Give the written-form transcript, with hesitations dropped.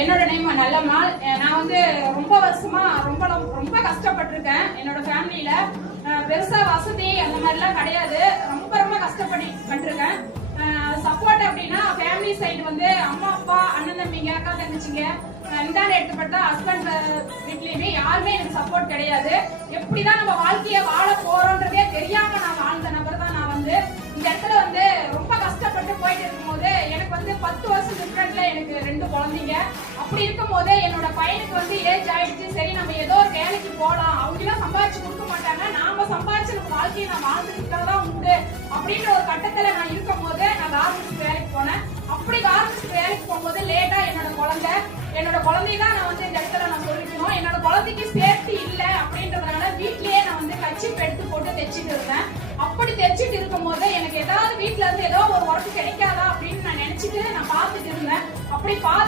என்னோட நேம் நல்லம்மாள். நான் வந்து ரொம்ப வருஷமா ரொம்ப கஷ்டப்பட்டிருக்கேன். என்னோட ஃபேமிலியில பெருசா வசதி அந்த மாதிரிலாம் கிடையாது. ரொம்ப கஷ்டப்பட்டிருக்கேன். சப்போர்ட் அப்படின்னா ஃபேமிலி சைடு வந்து அம்மா அப்பா அண்ணன் தம்பிங்க அக்கா தங்கச்சிங்க இந்தாண்ட எடுத்துப்பட்டா ஹஸ்பண்ட் வீட்லயுமே யாருமே எனக்கு சப்போர்ட் கிடையாது. எப்படிதான் நம்ம வாழ்க்கைய வாழ போறோன்றதே தெரியாம நான் வாழ்ந்த நபர் தான். நான் வந்து இந்த இடத்துல வந்து ரொம்ப கஷ்டப்பட்டு போயிட்டு இருக்கும் போது எனக்கு வந்து 10 வருஷம் டிஃபரெண்ட்ல எனக்கு 2 குழந்தைங்க. அப்படி இருக்கும் போது என்னோட பையனுக்கு வந்து ஏஜ் ஆயிடுச்சு. சரி நம்ம ஏதோ ஒரு வேலைக்கு போலாம், அவங்க எல்லாம் சம்பாதிச்சு கொடுக்க மாட்டாங்க, நாம சம்பாதிச்சு நம்ம வாழ்க்கையை நான் வாழ்ந்துக்கிட்டதான் உண்டு அப்படின்ற ஒரு கட்டத்துல நான் இருக்கும் போது நான் கார்மெண்ட்ஸ் வேலைக்கு போனேன். அப்படி கார்மெண்ட்ஸ் வேலைக்கு போகும்போது லேட்டா என்னோட குழந்தைய தான் நான் வந்து இந்த இடத்துல நான் சொல்லிக்கணும். என்னோட குழந்தைக்கு சேஃப்டி இல்ல அப்படின்றதுனால வீட்லயே நான் வந்து கச்சிப் எடுத்து போட்டு தைச்சிட்டு இருந்தேன். அப்படி தைச்சிட்டு இருக்கும் போது எனக்கு ஏதாவது வீட்டுல இருந்து ஏதோ ஒரு ஒர்க் கிடைக்காதா அப்படின்னு நான் நினைச்சிட்டு நான் பார்த்துட்டு இருந்தேன். அப்படி பார்த்து